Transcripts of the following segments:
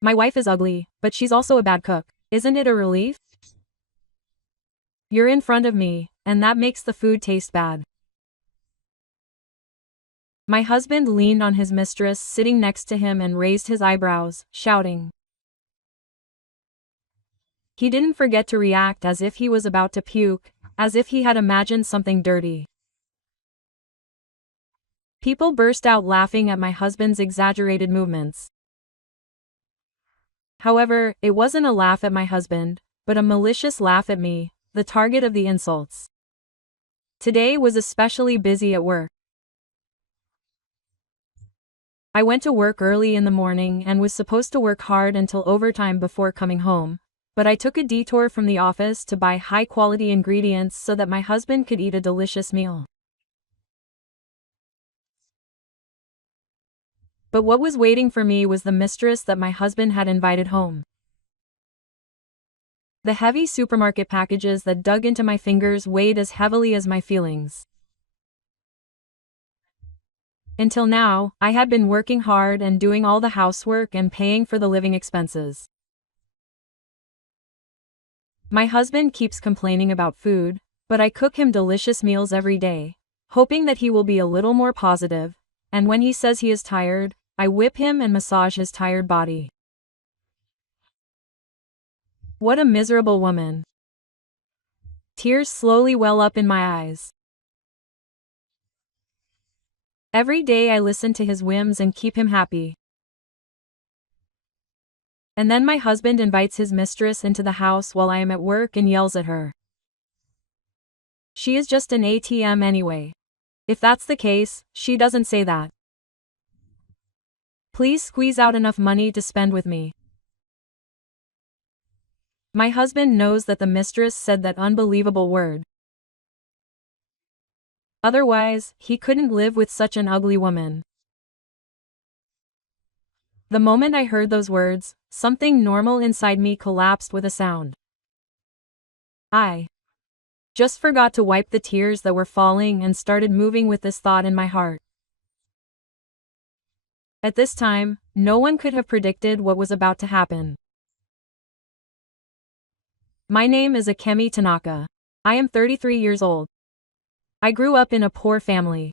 My wife is ugly, but she's also a bad cook. Isn't it a relief? You're in front of me, and that makes the food taste bad. My husband leaned on his mistress sitting next to him and raised his eyebrows, shouting. He didn't forget to react as if he was about to puke, as if he had imagined something dirty. People burst out laughing at my husband's exaggerated movements. However, it wasn't a laugh at my husband, but a malicious laugh at me, the target of the insults. Today was especially busy at work. I went to work early in the morning and was supposed to work hard until overtime before coming home, but I took a detour from the office to buy high-quality ingredients so that my husband could eat a delicious meal. But what was waiting for me was the mistress that my husband had invited home. The heavy supermarket packages that dug into my fingers weighed as heavily as my feelings. Until now, I had been working hard and doing all the housework and paying for the living expenses. My husband keeps complaining about food, but I cook him delicious meals every day, hoping that he will be a little more positive, and when he says he is tired, I whip him and massage his tired body. What a miserable woman. Tears slowly well up in my eyes. Every day I listen to his whims and keep him happy. And then my husband invites his mistress into the house while I am at work and yells at her. She is just an ATM anyway. If that's the case, she doesn't say that. Please squeeze out enough money to spend with me. My husband knows that the mistress said that unbelievable word. Otherwise, he couldn't live with such an ugly woman. The moment I heard those words, something normal inside me collapsed with a sound. I just forgot to wipe the tears that were falling and started moving with this thought in my heart. At this time, no one could have predicted what was about to happen. My name is Akemi Tanaka. I am 33 years old. I grew up in a poor family.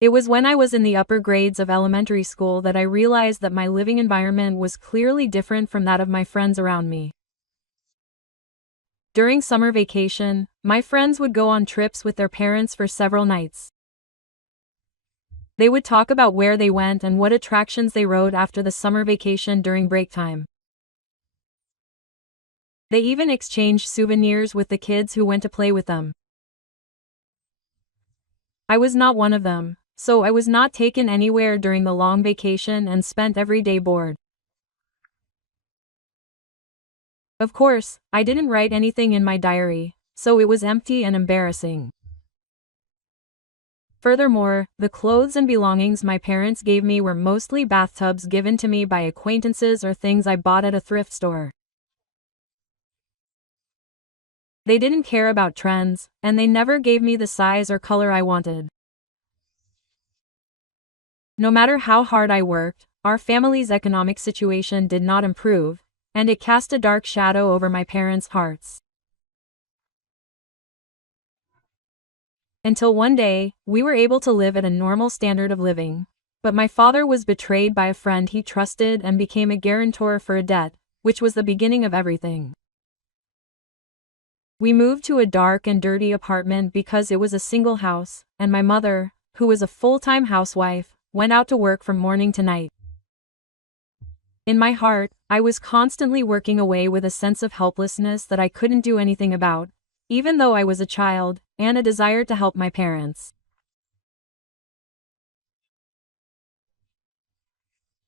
It was when I was in the upper grades of elementary school that I realized that my living environment was clearly different from that of my friends around me. During summer vacation, my friends would go on trips with their parents for several nights. They would talk about where they went and what attractions they rode after the summer vacation during break time. They even exchanged souvenirs with the kids who went to play with them. I was not one of them, so I was not taken anywhere during the long vacation and spent every day bored. Of course, I didn't write anything in my diary, so it was empty and embarrassing. Furthermore, the clothes and belongings my parents gave me were mostly bathtubs given to me by acquaintances or things I bought at a thrift store. They didn't care about trends, and they never gave me the size or color I wanted. No matter how hard I worked, our family's economic situation did not improve, and it cast a dark shadow over my parents' hearts. Until one day, we were able to live at a normal standard of living, but my father was betrayed by a friend he trusted and became a guarantor for a debt, which was the beginning of everything. We moved to a dark and dirty apartment because it was a single house, and my mother, who was a full-time housewife, went out to work from morning to night. In my heart, I was constantly working away with a sense of helplessness that I couldn't do anything about, even though I was a child, and a desire to help my parents.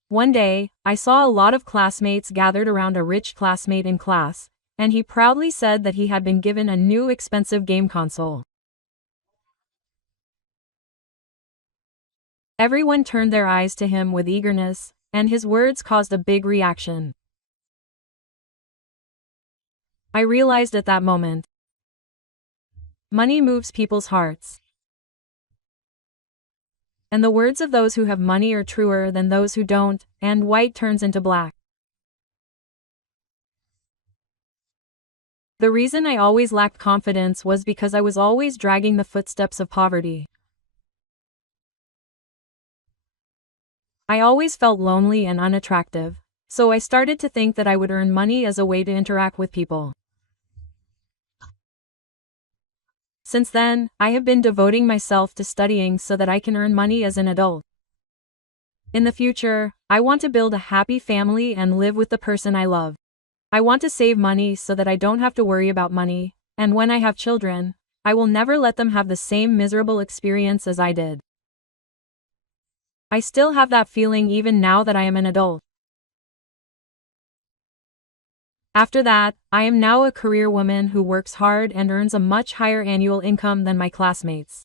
One day, I saw a lot of classmates gathered around a rich classmate in class, and he proudly said that he had been given a new expensive game console. Everyone turned their eyes to him with eagerness, and his words caused a big reaction. I realized at that moment, money moves people's hearts. And the words of those who have money are truer than those who don't, and white turns into black. The reason I always lacked confidence was because I was always dragging the footsteps of poverty. I always felt lonely and unattractive, so I started to think that I would earn money as a way to interact with people. Since then, I have been devoting myself to studying so that I can earn money as an adult. In the future, I want to build a happy family and live with the person I love. I want to save money so that I don't have to worry about money, and when I have children, I will never let them have the same miserable experience as I did. I still have that feeling even now that I am an adult. After that, I am now a career woman who works hard and earns a much higher annual income than my classmates.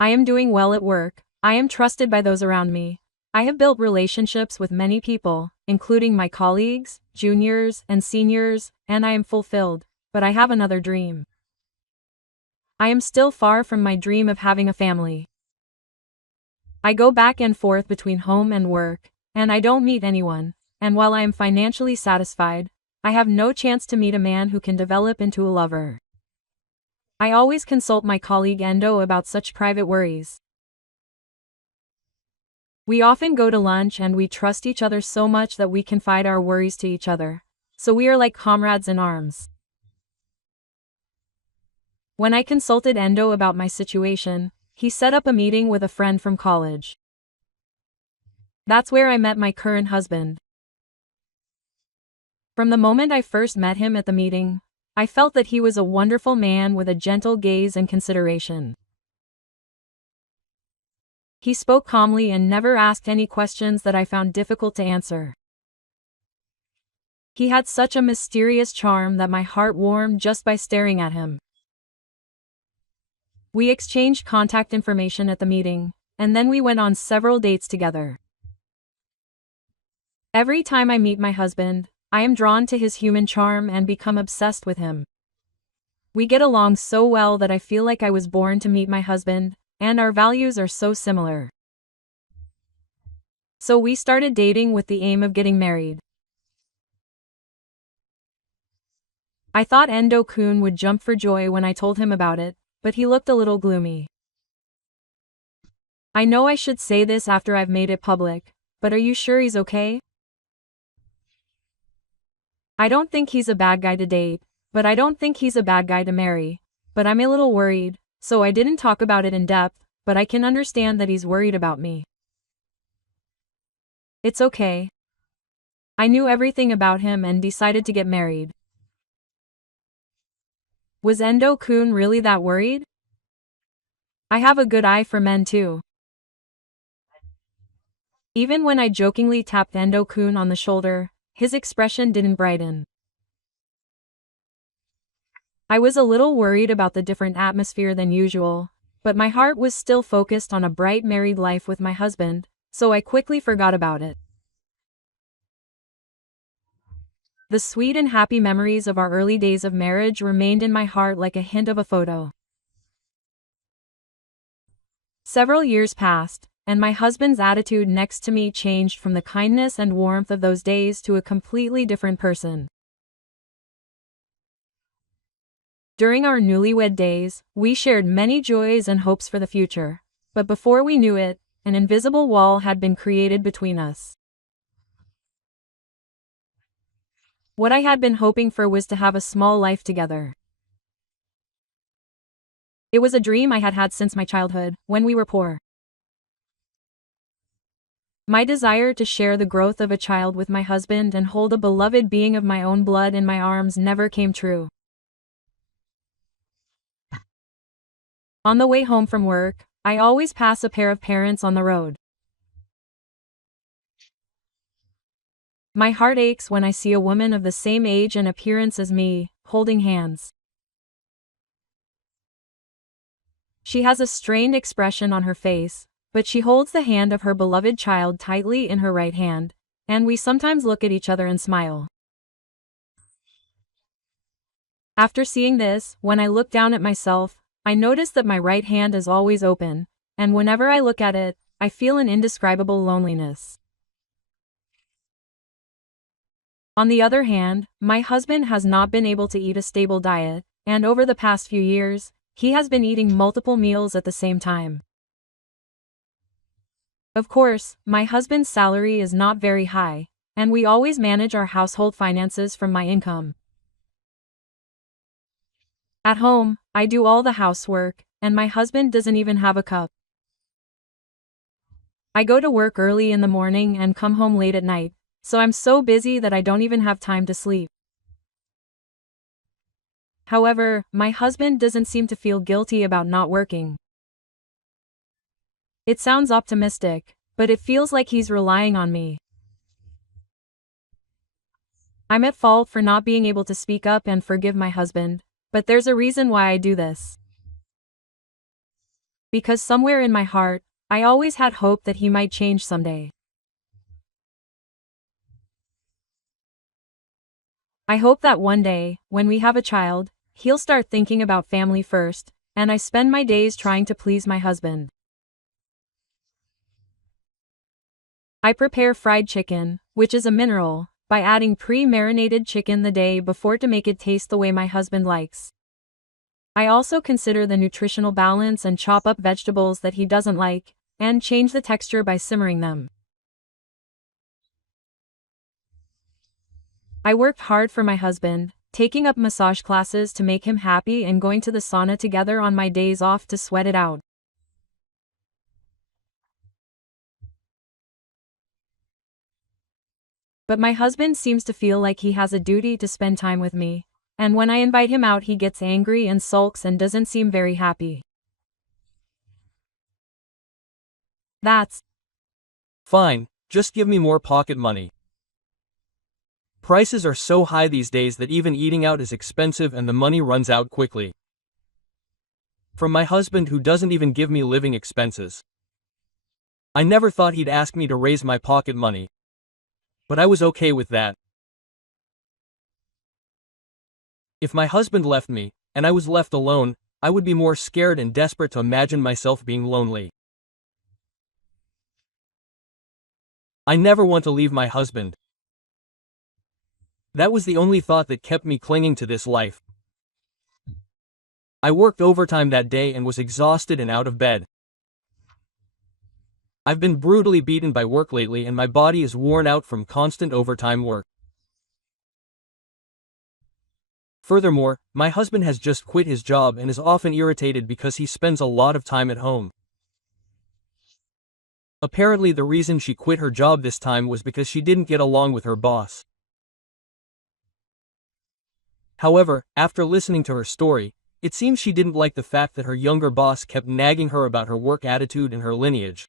I am doing well at work, I am trusted by those around me. I have built relationships with many people, including my colleagues, juniors, and seniors, and I am fulfilled, but I have another dream. I am still far from my dream of having a family. I go back and forth between home and work, and I don't meet anyone, and while I am financially satisfied, I have no chance to meet a man who can develop into a lover. I always consult my colleague Endo about such private worries. We often go to lunch and we trust each other so much that we confide our worries to each other, so we are like comrades in arms. When I consulted Endo about my situation, he set up a meeting with a friend from college. That's where I met my current husband. From the moment I first met him at the meeting, I felt that he was a wonderful man with a gentle gaze and consideration. He spoke calmly and never asked any questions that I found difficult to answer. He had such a mysterious charm that my heart warmed just by staring at him. We exchanged contact information at the meeting, and then we went on several dates together. Every time I meet my husband, I am drawn to his human charm and become obsessed with him. We get along so well that I feel like I was born to meet my husband, and our values are so similar. So we started dating with the aim of getting married. I thought Endo-kun would jump for joy when I told him about it, but he looked a little gloomy. I know I should say this after I've made it public, but are you sure he's okay? I don't think he's a bad guy to date, but I don't think he's a bad guy to marry, but I'm a little worried, so I didn't talk about it in depth, but I can understand that he's worried about me. It's okay. I knew everything about him and decided to get married. Was Endo-kun really that worried? I have a good eye for men too. Even when I jokingly tapped Endo-kun on the shoulder, his expression didn't brighten. I was a little worried about the different atmosphere than usual, but my heart was still focused on a bright married life with my husband, so I quickly forgot about it. The sweet and happy memories of our early days of marriage remained in my heart like a hint of a photo. Several years passed, and my husband's attitude next to me changed from the kindness and warmth of those days to a completely different person. During our newlywed days, we shared many joys and hopes for the future, but before we knew it, an invisible wall had been created between us. What I had been hoping for was to have a small life together. It was a dream I had had since my childhood, when we were poor. My desire to share the growth of a child with my husband and hold a beloved being of my own blood in my arms never came true. On the way home from work, I always pass a pair of parents on the road. My heart aches when I see a woman of the same age and appearance as me, holding hands. She has a strained expression on her face, but she holds the hand of her beloved child tightly in her right hand, and we sometimes look at each other and smile. After seeing this, when I look down at myself, I notice that my right hand is always open, and whenever I look at it, I feel an indescribable loneliness. On the other hand, my husband has not been able to eat a stable diet, and over the past few years, he has been eating multiple meals at the same time. Of course, my husband's salary is not very high, and we always manage our household finances from my income. At home, I do all the housework, and my husband doesn't even have a cup. I go to work early in the morning and come home late at night, so I'm so busy that I don't even have time to sleep. However, my husband doesn't seem to feel guilty about not working. It sounds optimistic, but it feels like he's relying on me. I'm at fault for not being able to speak up and forgive my husband, but there's a reason why I do this. Because somewhere in my heart, I always had hope that he might change someday. I hope that one day, when we have a child, he'll start thinking about family first, and I spend my days trying to please my husband. I prepare fried chicken, which is a mineral, by adding pre-marinated chicken the day before to make it taste the way my husband likes. I also consider the nutritional balance and chop up vegetables that he doesn't like, and change the texture by simmering them. I worked hard for my husband, taking up massage classes to make him happy and going to the sauna together on my days off to sweat it out. But my husband seems to feel like he has a duty to spend time with me, and when I invite him out he gets angry and sulks and doesn't seem very happy. That's fine, just give me more pocket money. Prices are so high these days that even eating out is expensive and the money runs out quickly. From my husband who doesn't even give me living expenses. I never thought he'd ask me to raise my pocket money. But I was okay with that. If my husband left me, and I was left alone, I would be more scared and desperate to imagine myself being lonely. I never want to leave my husband. That was the only thought that kept me clinging to this life. I worked overtime that day and was exhausted and out of bed. I've been brutally beaten by work lately and my body is worn out from constant overtime work. Furthermore, my husband has just quit his job and is often irritated because he spends a lot of time at home. Apparently the reason she quit her job this time was because she didn't get along with her boss. However, after listening to her story, it seems she didn't like the fact that her younger boss kept nagging her about her work attitude and her lineage.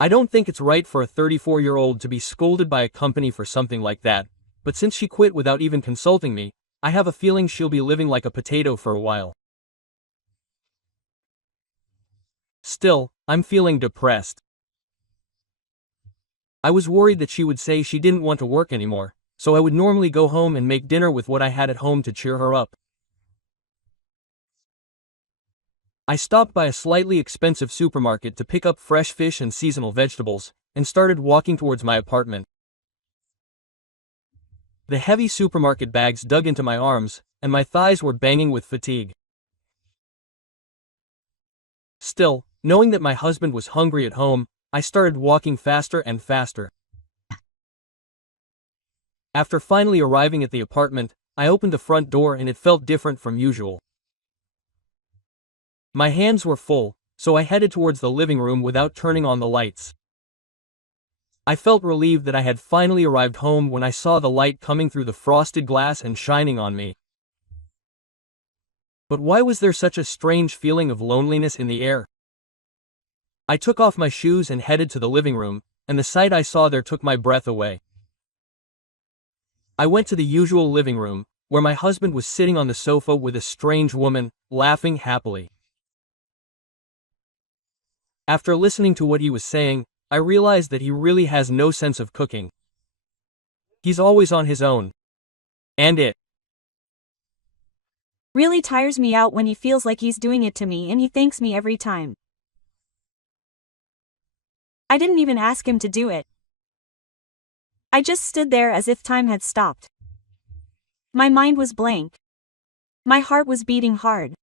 I don't think it's right for a 34-year-old to be scolded by a company for something like that, but since she quit without even consulting me, I have a feeling she'll be living like a potato for a while. Still, I'm feeling depressed. I was worried that she would say she didn't want to work anymore, so I would normally go home and make dinner with what I had at home to cheer her up. I stopped by a slightly expensive supermarket to pick up fresh fish and seasonal vegetables, and started walking towards my apartment. The heavy supermarket bags dug into my arms, and my thighs were banging with fatigue. Still, knowing that my husband was hungry at home, I started walking faster and faster. After finally arriving at the apartment, I opened the front door and it felt different from usual. My hands were full, so I headed towards the living room without turning on the lights. I felt relieved that I had finally arrived home when I saw the light coming through the frosted glass and shining on me. But why was there such a strange feeling of loneliness in the air? I took off my shoes and headed to the living room, and the sight I saw there took my breath away. I went to the usual living room, where my husband was sitting on the sofa with a strange woman, laughing happily. After listening to what he was saying, I realized that he really has no sense of cooking. He's always on his own. And it really tires me out when he feels like he's doing it to me and he thanks me every time. I didn't even ask him to do it. I just stood there as if time had stopped. My mind was blank. My heart was beating hard.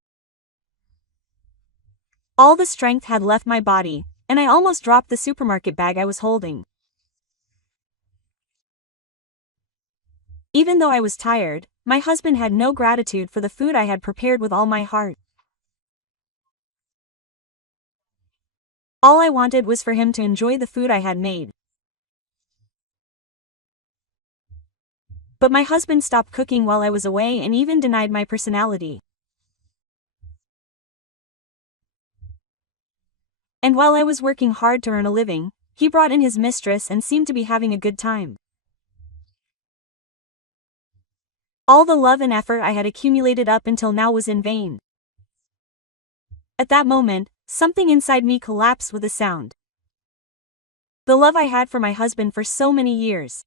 All the strength had left my body, and I almost dropped the supermarket bag I was holding. Even though I was tired, my husband had no gratitude for the food I had prepared with all my heart. All I wanted was for him to enjoy the food I had made. But my husband stopped cooking while I was away and even denied my personality. And while I was working hard to earn a living, he brought in his mistress and seemed to be having a good time. All the love and effort I had accumulated up until now was in vain. At that moment, something inside me collapsed with a sound. The love I had for my husband for so many years.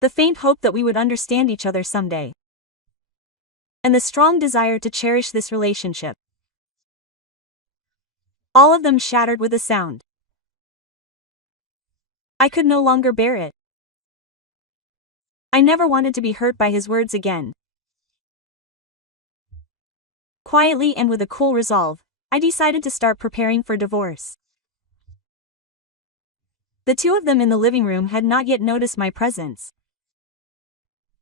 The faint hope that we would understand each other someday. And the strong desire to cherish this relationship. All of them shattered with a sound. I could no longer bear it. I never wanted to be hurt by his words again. Quietly and with a cool resolve, I decided to start preparing for divorce. The two of them in the living room had not yet noticed my presence.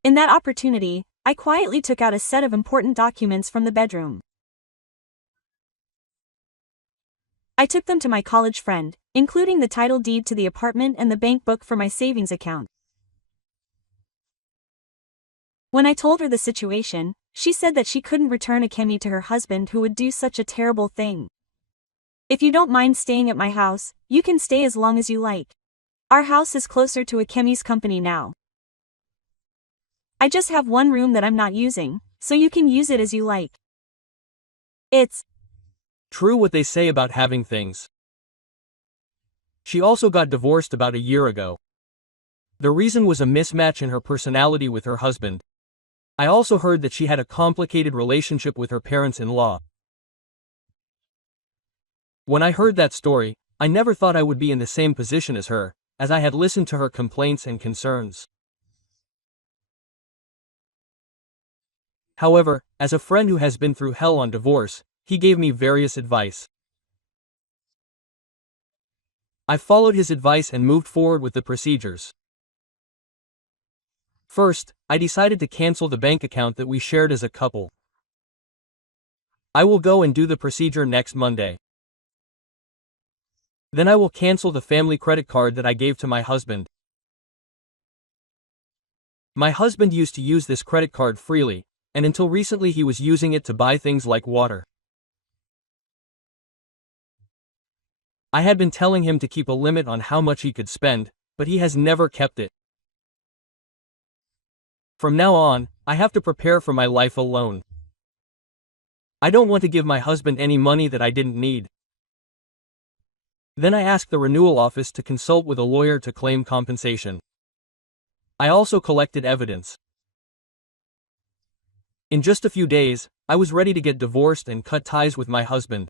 In that opportunity, I quietly took out a set of important documents from the bedroom. I took them to my college friend, including the title deed to the apartment and the bank book for my savings account. When I told her the situation, she said that she couldn't return Akemi to her husband who would do such a terrible thing. If you don't mind staying at my house, you can stay as long as you like. Our house is closer to Akemi's company now. I just have one room that I'm not using, so you can use it as you like. It's true what they say about having things. She also got divorced about a year ago. The reason was a mismatch in her personality with her husband. I also heard that she had a complicated relationship with her parents-in-law. When I heard that story, I never thought I would be in the same position as her, as I had listened to her complaints and concerns. However, as a friend who has been through hell on divorce, he gave me various advice. I followed his advice and moved forward with the procedures. First, I decided to cancel the bank account that we shared as a couple. I will go and do the procedure next Monday. Then I will cancel the family credit card that I gave to my husband. My husband used to use this credit card freely, and until recently he was using it to buy things like water. I had been telling him to keep a limit on how much he could spend, but he has never kept it. From now on, I have to prepare for my life alone. I don't want to give my husband any money that I didn't need. Then I asked the renewal office to consult with a lawyer to claim compensation. I also collected evidence. In just a few days, I was ready to get divorced and cut ties with my husband.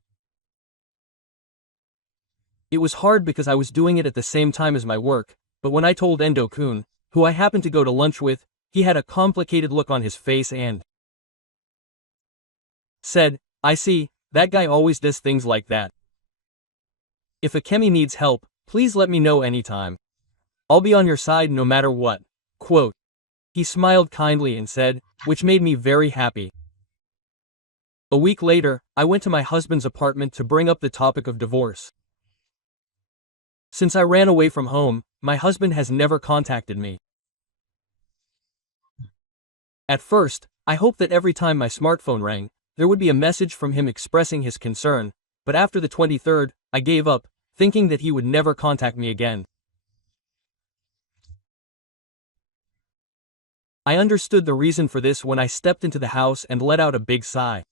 It was hard because I was doing it at the same time as my work, but when I told Endo-kun, who I happened to go to lunch with, he had a complicated look on his face and said, "I see, that guy always does things like that. If Akemi needs help, please let me know anytime. I'll be on your side no matter what." Quote. He smiled kindly and said, which made me very happy. A week later, I went to my husband's apartment to bring up the topic of divorce. Since I ran away from home, my husband has never contacted me. At first, I hoped that every time my smartphone rang, there would be a message from him expressing his concern, but after the 23rd, I gave up, thinking that he would never contact me again. I understood the reason for this when I stepped into the house and let out a big sigh.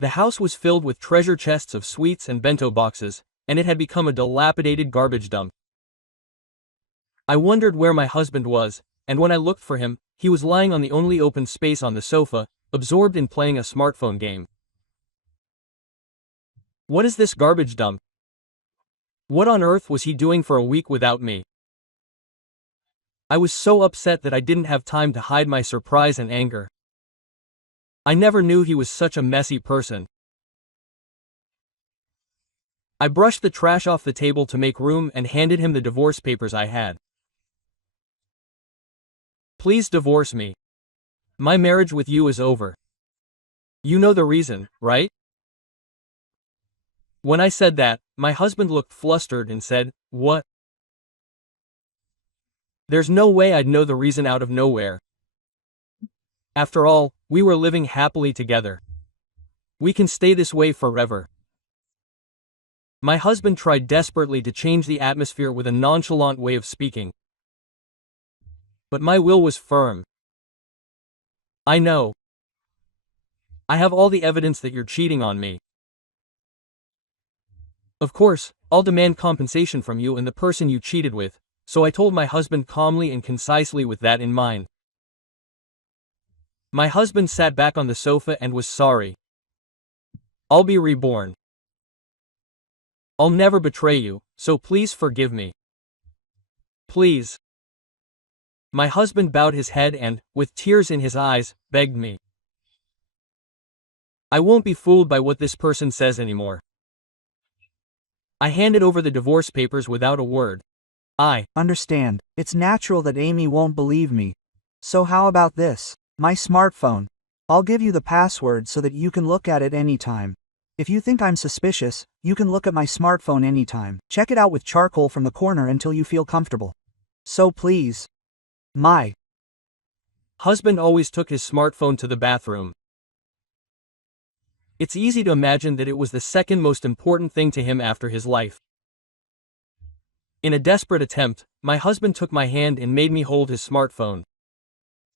The house was filled with treasure chests of sweets and bento boxes, and it had become a dilapidated garbage dump. I wondered where my husband was, and when I looked for him, he was lying on the only open space on the sofa, absorbed in playing a smartphone game. "What is this garbage dump?" What on earth was he doing for a week without me? I was so upset that I didn't have time to hide my surprise and anger. I never knew he was such a messy person. I brushed the trash off the table to make room and handed him the divorce papers I had. Please divorce me. My marriage with you is over. You know the reason, right? When I said that, my husband looked flustered and said, "What?" There's no way I'd know the reason out of nowhere. After all, we were living happily together. We can stay this way forever. My husband tried desperately to change the atmosphere with a nonchalant way of speaking. But my will was firm. I know. I have all the evidence that you're cheating on me. Of course, I'll demand compensation from you and the person you cheated with, so I told my husband calmly and concisely with that in mind. My husband sat back on the sofa and was sorry. I'll be reborn. I'll never betray you, so please forgive me. Please. My husband bowed his head and, with tears in his eyes, begged me. I won't be fooled by what this person says anymore. I handed over the divorce papers without a word. I understand. It's natural that Amy won't believe me. So how about this? My smartphone. I'll give you the password so that you can look at it anytime. If you think I'm suspicious, you can look at my smartphone anytime. Check it out with charcoal from the corner until you feel comfortable. So please. My husband always took his smartphone to the bathroom. It's easy to imagine that it was the second most important thing to him after his life. In a desperate attempt, my husband took my hand and made me hold his smartphone.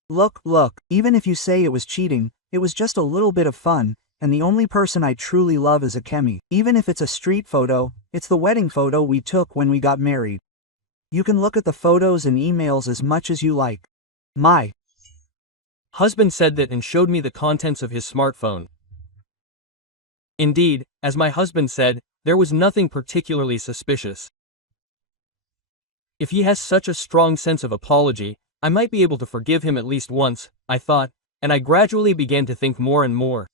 Look, even if you say it was cheating, it was just a little bit of fun, and the only person I truly love is Akemi. Even if it's a street photo, it's the wedding photo we took when we got married. You can look at the photos and emails as much as you like. My husband said that and showed me the contents of his smartphone. Indeed, as my husband said, there was nothing particularly suspicious. If he has such a strong sense of apology, I might be able to forgive him at least once, I thought, and I gradually began to think more and more.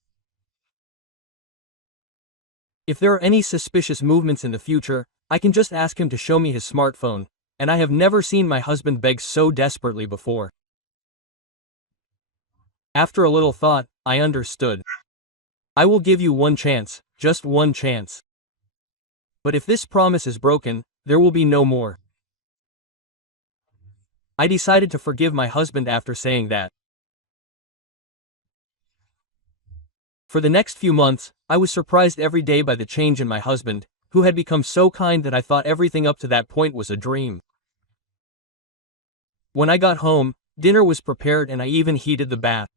If there are any suspicious movements in the future, I can just ask him to show me his smartphone, and I have never seen my husband beg so desperately before. After a little thought, I understood. I will give you one chance, just one chance. But if this promise is broken, there will be no more. I decided to forgive my husband after saying that. For the next few months, I was surprised every day by the change in my husband, who had become so kind that I thought everything up to that point was a dream. When I got home, dinner was prepared and I even heated the bath.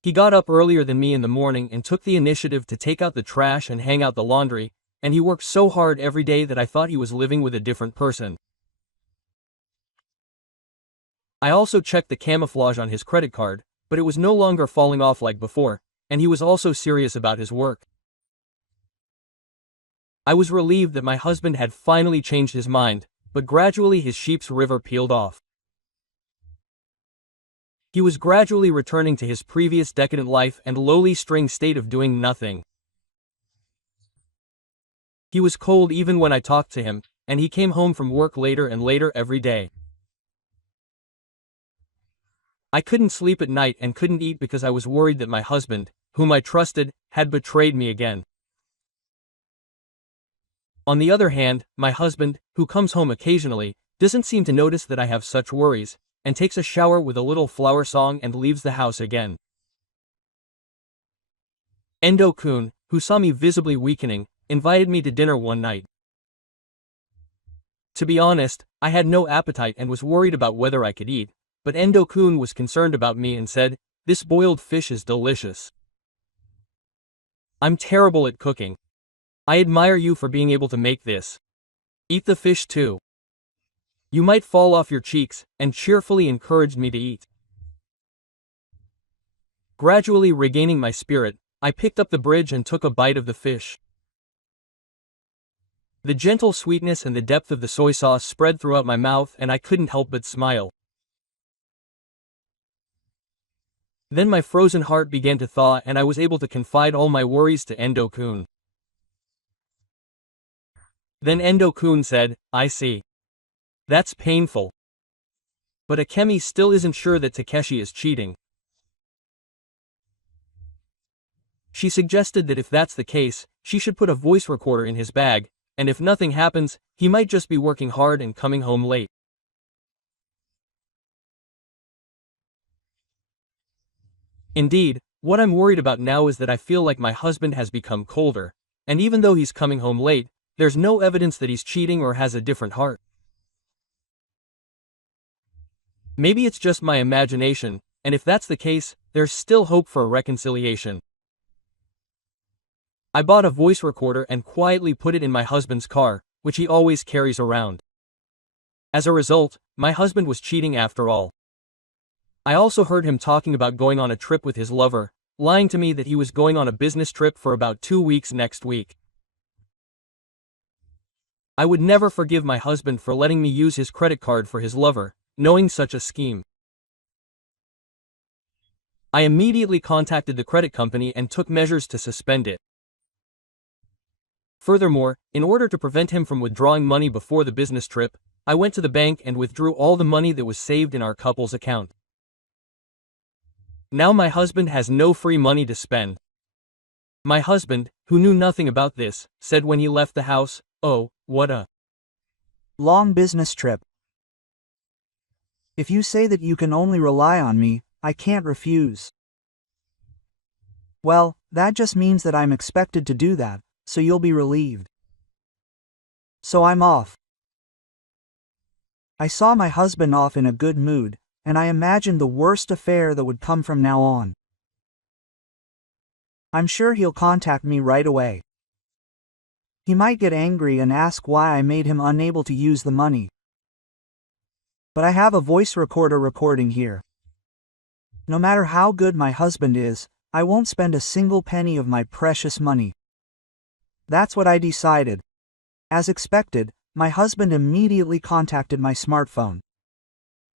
He got up earlier than me in the morning and took the initiative to take out the trash and hang out the laundry, and he worked so hard every day that I thought he was living with a different person. I also checked the camouflage on his credit card, but it was no longer falling off like before, and he was also serious about his work. I was relieved that my husband had finally changed his mind, but gradually his sheep's river peeled off. He was gradually returning to his previous decadent life and lowly string state of doing nothing. He was cold even when I talked to him, and he came home from work later and later every day. I couldn't sleep at night and couldn't eat because I was worried that my husband, whom I trusted, had betrayed me again. On the other hand, my husband, who comes home occasionally, doesn't seem to notice that I have such worries, and takes a shower with a little flower song and leaves the house again. Endo-kun, who saw me visibly weakening, invited me to dinner one night. To be honest, I had no appetite and was worried about whether I could eat, but Endo-kun was concerned about me and said, "This boiled fish is delicious. I'm terrible at cooking. I admire you for being able to make this. Eat the fish too. You might fall off your cheeks," and cheerfully encouraged me to eat. Gradually regaining my spirit, I picked up the bridge and took a bite of the fish. The gentle sweetness and the depth of the soy sauce spread throughout my mouth and I couldn't help but smile. Then my frozen heart began to thaw and I was able to confide all my worries to Endo-kun. Then Endo-kun said, "I see. That's painful. But Akemi still isn't sure that Takeshi is cheating. She suggested that if that's the case, she should put a voice recorder in his bag, and if nothing happens, he might just be working hard and coming home late." Indeed, what I'm worried about now is that I feel like my husband has become colder, and even though he's coming home late, there's no evidence that he's cheating or has a different heart. Maybe it's just my imagination, and if that's the case, there's still hope for a reconciliation. I bought a voice recorder and quietly put it in my husband's car, which he always carries around. As a result, my husband was cheating after all. I also heard him talking about going on a trip with his lover, lying to me that he was going on a business trip for about 2 weeks next week. I would never forgive my husband for letting me use his credit card for his lover, knowing such a scheme. I immediately contacted the credit company and took measures to suspend it. Furthermore, in order to prevent him from withdrawing money before the business trip, I went to the bank and withdrew all the money that was saved in our couple's account. Now my husband has no free money to spend. My husband, who knew nothing about this, said when he left the house, "Oh, what a long business trip. If you say that you can only rely on me, I can't refuse." Well, that just means that I'm expected to do that, so you'll be relieved. So I'm off. I saw my husband off in a good mood, and I imagined the worst affair that would come from now on. I'm sure he'll contact me right away. He might get angry and ask why I made him unable to use the money. But I have a voice recorder recording here. No matter how good my husband is, I won't spend a single penny of my precious money. That's what I decided. As expected, my husband immediately contacted my smartphone.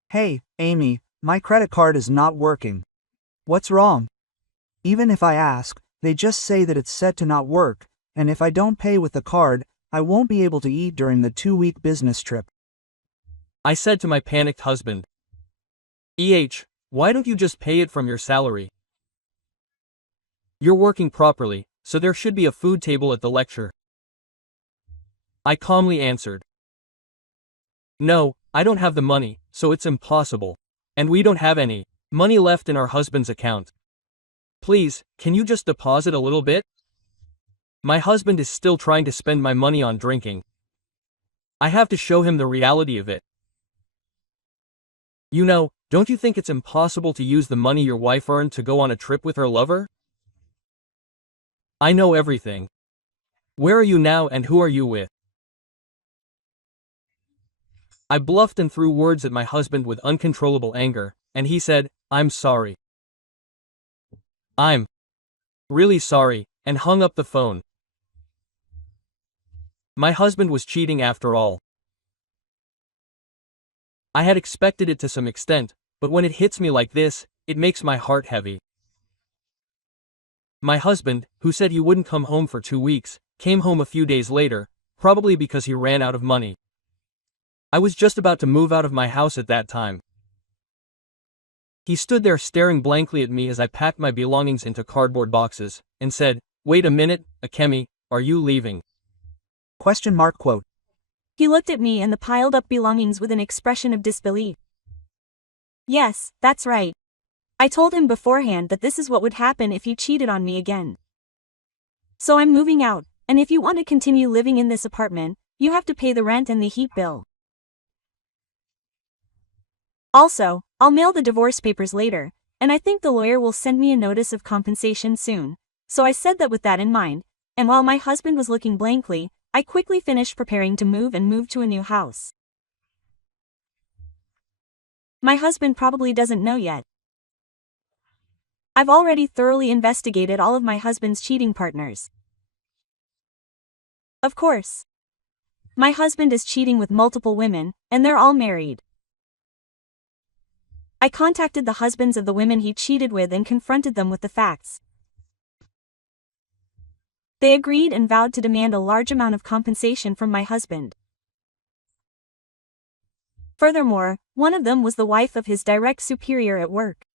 "Hey, Amy, my credit card is not working. What's wrong?" Even if I ask, they just say that it's set to not work, and if I don't pay with the card, I won't be able to eat during the 2-week business trip. I said to my panicked husband, "Why don't you just pay it from your salary? You're working properly, so there should be a food table at the lecture." I calmly answered, "No, I don't have the money, so it's impossible. And we don't have any money left in our husband's account. Please, can you just deposit a little bit? My husband is still trying to spend my money on drinking. I have to show him the reality of it. You know, don't you think it's impossible to use the money your wife earned to go on a trip with her lover? I know everything. Where are you now and who are you with?" I bluffed and threw words at my husband with uncontrollable anger, and he said, "I'm sorry. I'm really sorry," and hung up the phone. My husband was cheating after all. I had expected it to some extent, but when it hits me like this, it makes my heart heavy. My husband, who said he wouldn't come home for 2 weeks, came home a few days later, probably because he ran out of money. I was just about to move out of my house at that time. He stood there staring blankly at me as I packed my belongings into cardboard boxes, and said, "Wait a minute, Akemi, are you leaving?" Quote. He looked at me and the piled up belongings with an expression of disbelief. Yes, that's right. I told him beforehand that this is what would happen if he cheated on me again. So I'm moving out, and if you want to continue living in this apartment, you have to pay the rent and the heat bill. Also, I'll mail the divorce papers later, and I think the lawyer will send me a notice of compensation soon. So I said that with that in mind, and while my husband was looking blankly, I quickly finished preparing to move to a new house. My husband probably doesn't know yet. I've already thoroughly investigated all of my husband's cheating partners. Of course. My husband is cheating with multiple women, and they're all married. I contacted the husbands of the women he cheated with and confronted them with the facts. They agreed and vowed to demand a large amount of compensation from my husband. Furthermore, one of them was the wife of his direct superior at work.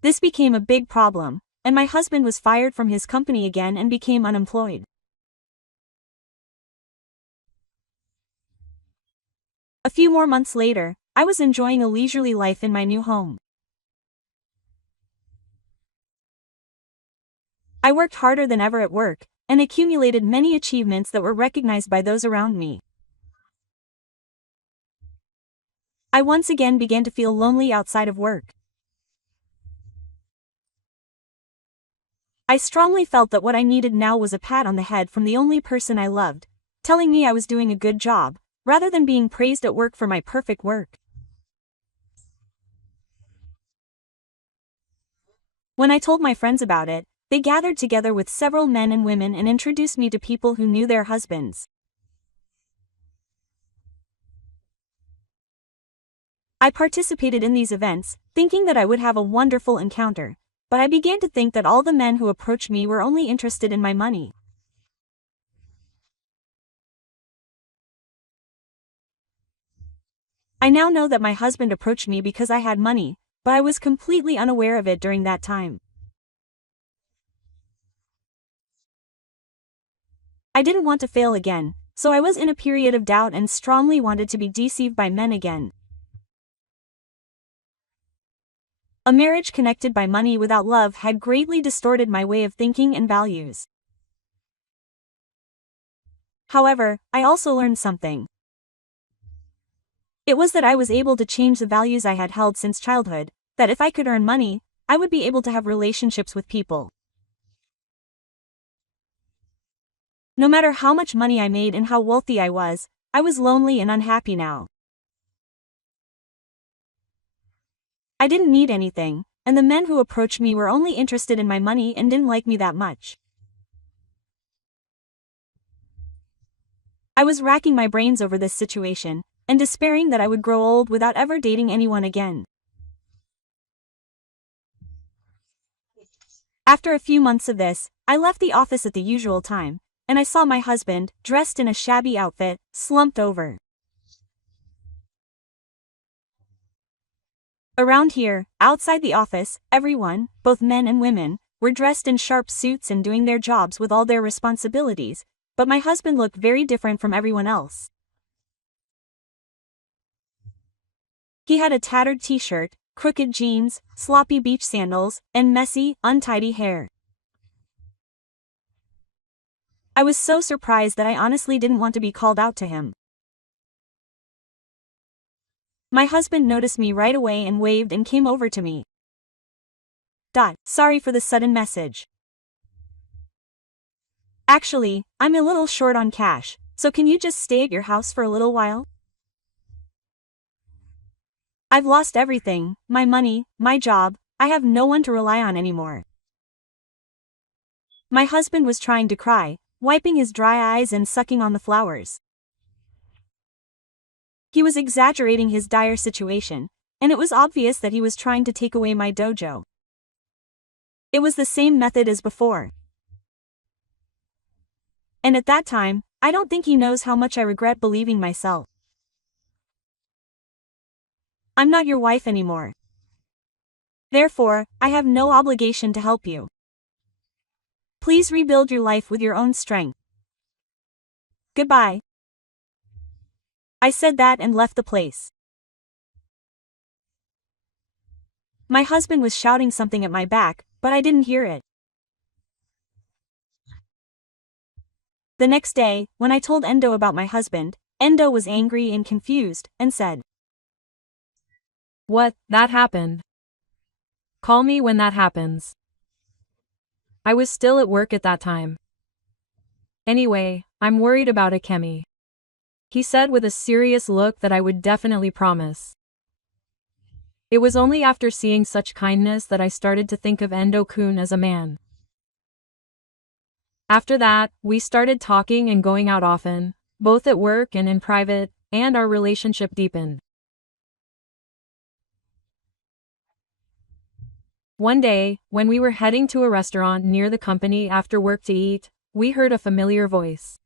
This became a big problem, and my husband was fired from his company again and became unemployed. A few more months later, I was enjoying a leisurely life in my new home. I worked harder than ever at work, and accumulated many achievements that were recognized by those around me. I once again began to feel lonely outside of work. I strongly felt that what I needed now was a pat on the head from the only person I loved, telling me I was doing a good job, rather than being praised at work for my perfect work. When I told my friends about it, they gathered together with several men and women and introduced me to people who knew their husbands. I participated in these events, thinking that I would have a wonderful encounter, but I began to think that all the men who approached me were only interested in my money. I now know that my husband approached me because I had money, but I was completely unaware of it during that time. I didn't want to fail again, so I was in a period of doubt and strongly wanted to be deceived by men again. A marriage connected by money without love had greatly distorted my way of thinking and values. However, I also learned something. It was that I was able to change the values I had held since childhood, that if I could earn money, I would be able to have relationships with people. No matter how much money I made and how wealthy I was lonely and unhappy now. I didn't need anything, and the men who approached me were only interested in my money and didn't like me that much. I was racking my brains over this situation, and despairing that I would grow old without ever dating anyone again. After a few months of this, I left the office at the usual time, and I saw my husband, dressed in a shabby outfit, slumped over. Around here, outside the office, everyone, both men and women, were dressed in sharp suits and doing their jobs with all their responsibilities, but my husband looked very different from everyone else. He had a tattered t-shirt, crooked jeans, sloppy beach sandals, and messy, untidy hair. I was so surprised that I honestly didn't want to be called out to him. My husband noticed me right away and waved and came over to me. Sorry for the sudden message. Actually, I'm a little short on cash, so can you just stay at your house for a little while? I've lost everything, my money, my job, I have no one to rely on anymore. My husband was trying to cry, wiping his dry eyes and sucking on the flowers. He was exaggerating his dire situation, and it was obvious that he was trying to take away my dojo. It was the same method as before. And at that time, I don't think he knows how much I regret believing myself. I'm not your wife anymore. Therefore, I have no obligation to help you. Please rebuild your life with your own strength. Goodbye. I said that and left the place. My husband was shouting something at my back, but I didn't hear it. The next day, when I told Endo about my husband, Endo was angry and confused, and said, What, that happened? Call me when that happens. I was still at work at that time. Anyway, I'm worried about Akemi. He said with a serious look that I would definitely promise. It was only after seeing such kindness that I started to think of Endo-kun as a man. After that, we started talking and going out often, both at work and in private, and our relationship deepened. One day, when we were heading to a restaurant near the company after work to eat, we heard a familiar voice.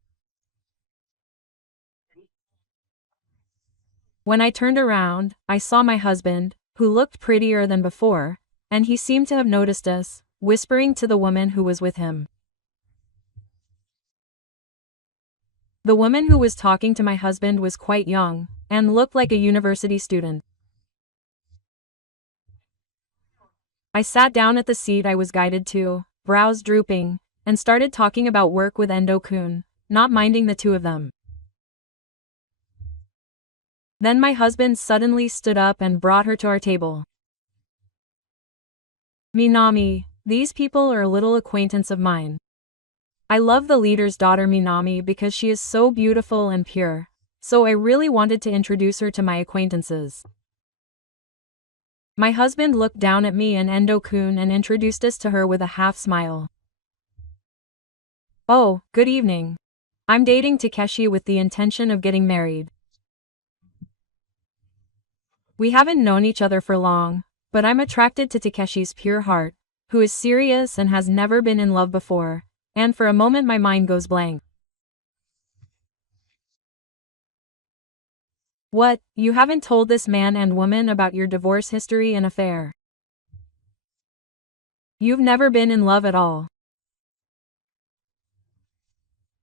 When I turned around, I saw my husband, who looked prettier than before, and he seemed to have noticed us, whispering to the woman who was with him. The woman who was talking to my husband was quite young, and looked like a university student. I sat down at the seat I was guided to, brows drooping, and started talking about work with Endo-kun, not minding the two of them. Then my husband suddenly stood up and brought her to our table. Minami, these people are a little acquaintance of mine. I love the leader's daughter Minami because she is so beautiful and pure, so I really wanted to introduce her to my acquaintances. My husband looked down at me and Endo-kun and introduced us to her with a half smile. Oh, good evening. I'm dating Takeshi with the intention of getting married. We haven't known each other for long, but I'm attracted to Takeshi's pure heart, who is serious and has never been in love before, and for a moment my mind goes blank. What, you haven't told this man and woman about your divorce history and affair? You've never been in love at all.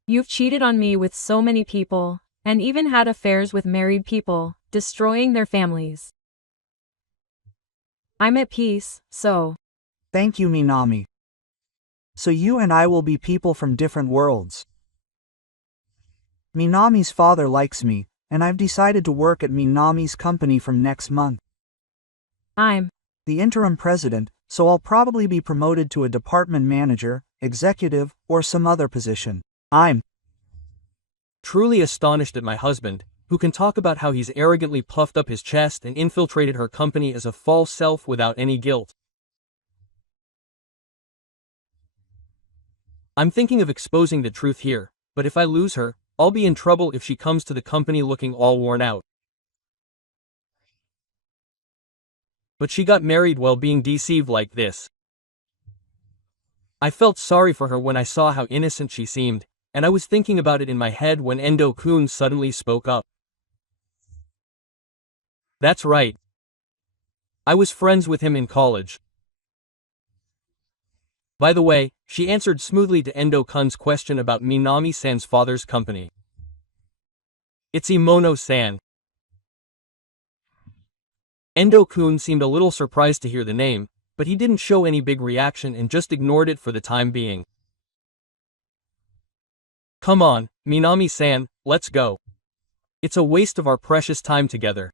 You've cheated on me with so many people, and even had affairs with married people, destroying their families. I'm at peace, so. Thank you, Minami. So you and I will be people from different worlds. Minami's father likes me, and I've decided to work at Minami's company from next month. I'm the interim president, so I'll probably be promoted to a department manager, executive, or some other position. I'm truly astonished at my husband, who can talk about how he's arrogantly puffed up his chest and infiltrated her company as a false self without any guilt. I'm thinking of exposing the truth here, but if I lose her, I'll be in trouble if she comes to the company looking all worn out. But she got married while being deceived like this. I felt sorry for her when I saw how innocent she seemed, and I was thinking about it in my head when Endo-kun suddenly spoke up. That's right. I was friends with him in college. By the way, she answered smoothly to Endo-kun's question about Minami-san's father's company. It's Imono-san. Endo-kun seemed a little surprised to hear the name, but he didn't show any big reaction and just ignored it for the time being. Come on, Minami-san, let's go. It's a waste of our precious time together.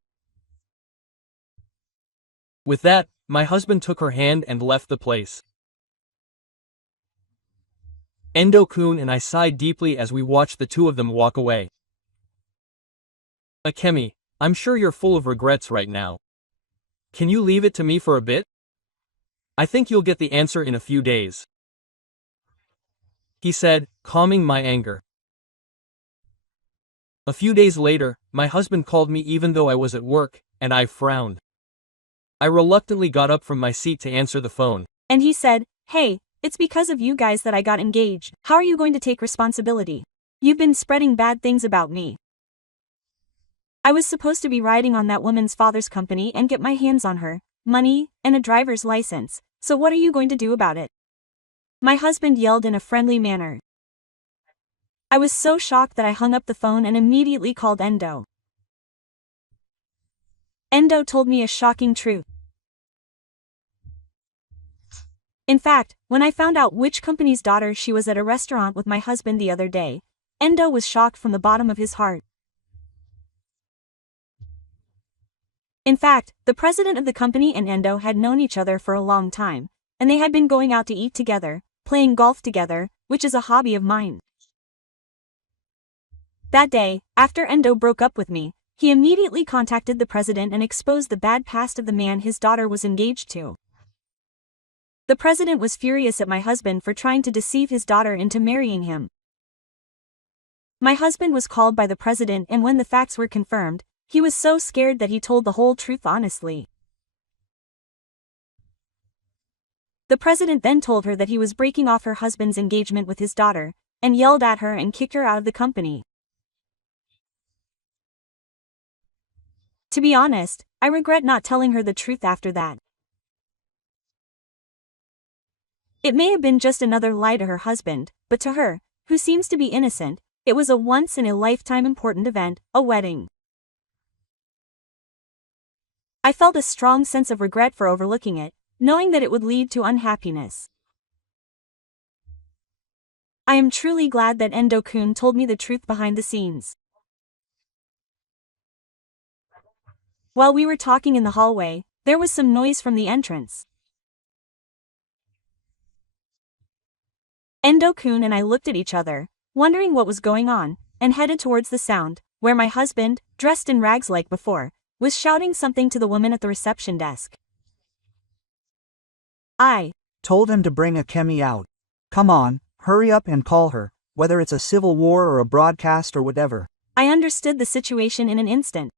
With that, my husband took her hand and left the place. Endo-kun and I sighed deeply as we watched the two of them walk away. Akemi, I'm sure you're full of regrets right now. Can you leave it to me for a bit? I think you'll get the answer in a few days, he said, calming my anger. A few days later, my husband called me even though I was at work, and I frowned. I reluctantly got up from my seat to answer the phone. And he said, "Hey, it's because of you guys that I got engaged. How are you going to take responsibility? You've been spreading bad things about me. I was supposed to be riding on that woman's father's company and get my hands on her, money, and a driver's license, so what are you going to do about it?" My husband yelled in a friendly manner. I was so shocked that I hung up the phone and immediately called Endo. Endo told me a shocking truth. In fact, when I found out which company's daughter she was at a restaurant with my husband the other day, Endo was shocked from the bottom of his heart. In fact, the president of the company and Endo had known each other for a long time, and they had been going out to eat together, playing golf together, which is a hobby of mine. That day, after Endo broke up with me, he immediately contacted the president and exposed the bad past of the man his daughter was engaged to. The president was furious at my husband for trying to deceive his daughter into marrying him. My husband was called by the president, and when the facts were confirmed, he was so scared that he told the whole truth honestly. The president then told her that he was breaking off her husband's engagement with his daughter, and yelled at her and kicked her out of the company. To be honest, I regret not telling her the truth after that. It may have been just another lie to her husband, but to her, who seems to be innocent, it was a once-in-a-lifetime important event, a wedding. I felt a strong sense of regret for overlooking it, knowing that it would lead to unhappiness. I am truly glad that Endo-kun told me the truth behind the scenes. While we were talking in the hallway, there was some noise from the entrance. Endo-kun and I looked at each other, wondering what was going on, and headed towards the sound, where my husband, dressed in rags like before, was shouting something to the woman at the reception desk. I told him to bring Akemi out. Come on, hurry up and call her, whether it's a civil war or a broadcast or whatever. I understood the situation in an instant.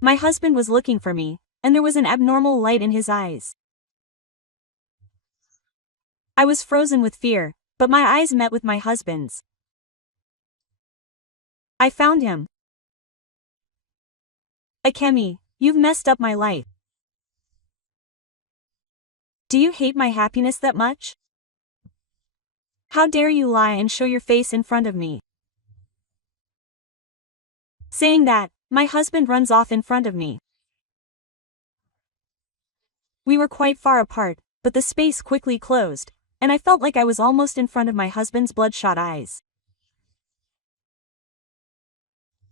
My husband was looking for me, and there was an abnormal light in his eyes. I was frozen with fear, but my eyes met with my husband's. I found him. Akemi, you've messed up my life. Do you hate my happiness that much? How dare you lie and show your face in front of me? Saying that, my husband runs off in front of me. We were quite far apart, but the space quickly closed, and I felt like I was almost in front of my husband's bloodshot eyes.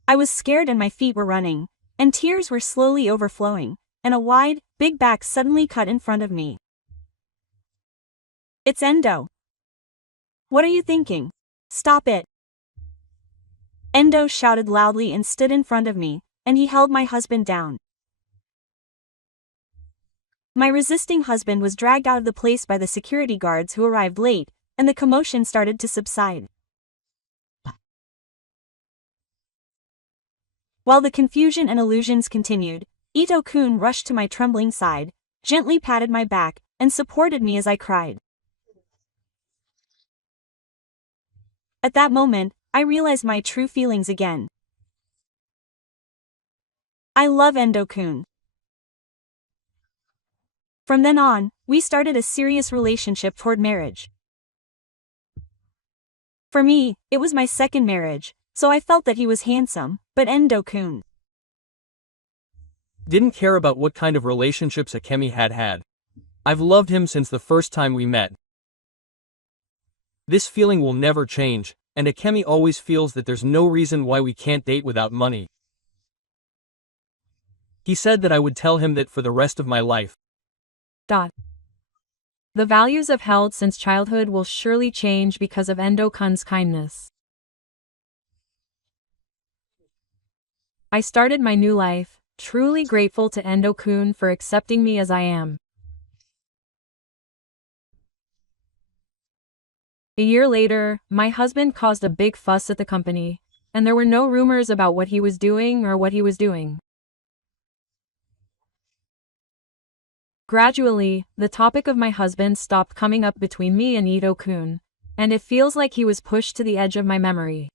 I was scared and my feet were running, and tears were slowly overflowing, and a wide, big back suddenly cut in front of me. It's Endo. What are you thinking? Stop it. Endo shouted loudly and stood in front of me, and he held my husband down. My resisting husband was dragged out of the place by the security guards who arrived late, and the commotion started to subside. While the confusion and illusions continued, Ito-kun rushed to my trembling side, gently patted my back, and supported me as I cried. At that moment, I realized my true feelings again. I love Endo-kun. From then on, we started a serious relationship toward marriage. For me, it was my second marriage, so I felt that he was handsome, but Endo-kun didn't care about what kind of relationships Akemi had had. I've loved him since the first time we met. This feeling will never change, and Akemi always feels that there's no reason why we can't date without money. He said that I would tell him that for the rest of my life. The values I've held since childhood will surely change because of Endo-kun's kindness. I started my new life, truly grateful to Endo-kun for accepting me as I am. A year later, my husband caused a big fuss at the company, and there were no rumors about what he was doing or what he was doing. Gradually, the topic of my husband stopped coming up between me and Ito-kun, and it feels like he was pushed to the edge of my memory.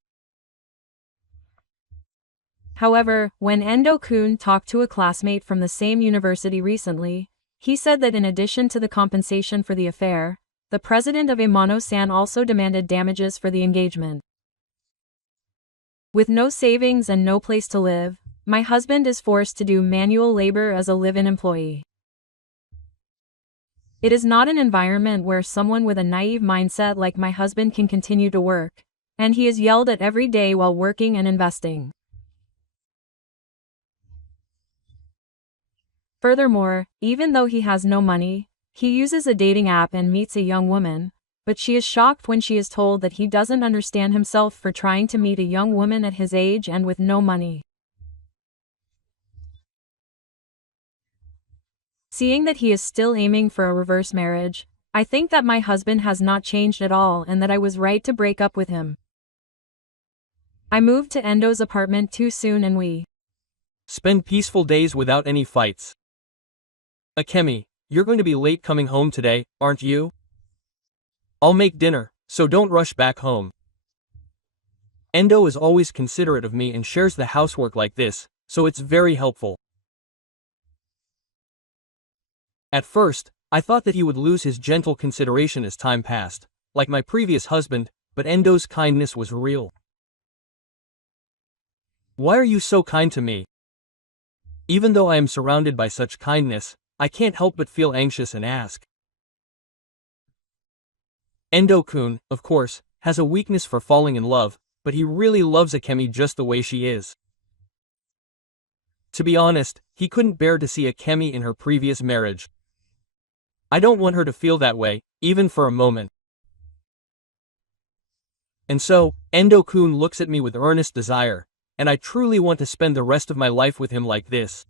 However, when Endo-kun talked to a classmate from the same university recently, he said that in addition to the compensation for the affair, the president of Amano-san also demanded damages for the engagement. With no savings and no place to live, my husband is forced to do manual labor as a live-in employee. It is not an environment where someone with a naive mindset like my husband can continue to work, and he is yelled at every day while working and investing. Furthermore, even though he has no money, he uses a dating app and meets a young woman, but she is shocked when she is told that he doesn't understand himself for trying to meet a young woman at his age and with no money. Seeing that he is still aiming for a reverse marriage, I think that my husband has not changed at all and that I was right to break up with him. I moved to Endo's apartment too soon and we spend peaceful days without any fights. Akemi, you're going to be late coming home today, aren't you? I'll make dinner, so don't rush back home. Endo is always considerate of me and shares the housework like this, so it's very helpful. At first, I thought that he would lose his gentle consideration as time passed, like my previous husband, but Endo's kindness was real. Why are you so kind to me? Even though I am surrounded by such kindness, I can't help but feel anxious and ask. Endo-kun, of course, has a weakness for falling in love, but he really loves Akemi just the way she is. To be honest, he couldn't bear to see Akemi in her previous marriage. I don't want her to feel that way, even for a moment. And so, Endo-kun looks at me with earnest desire, and I truly want to spend the rest of my life with him like this.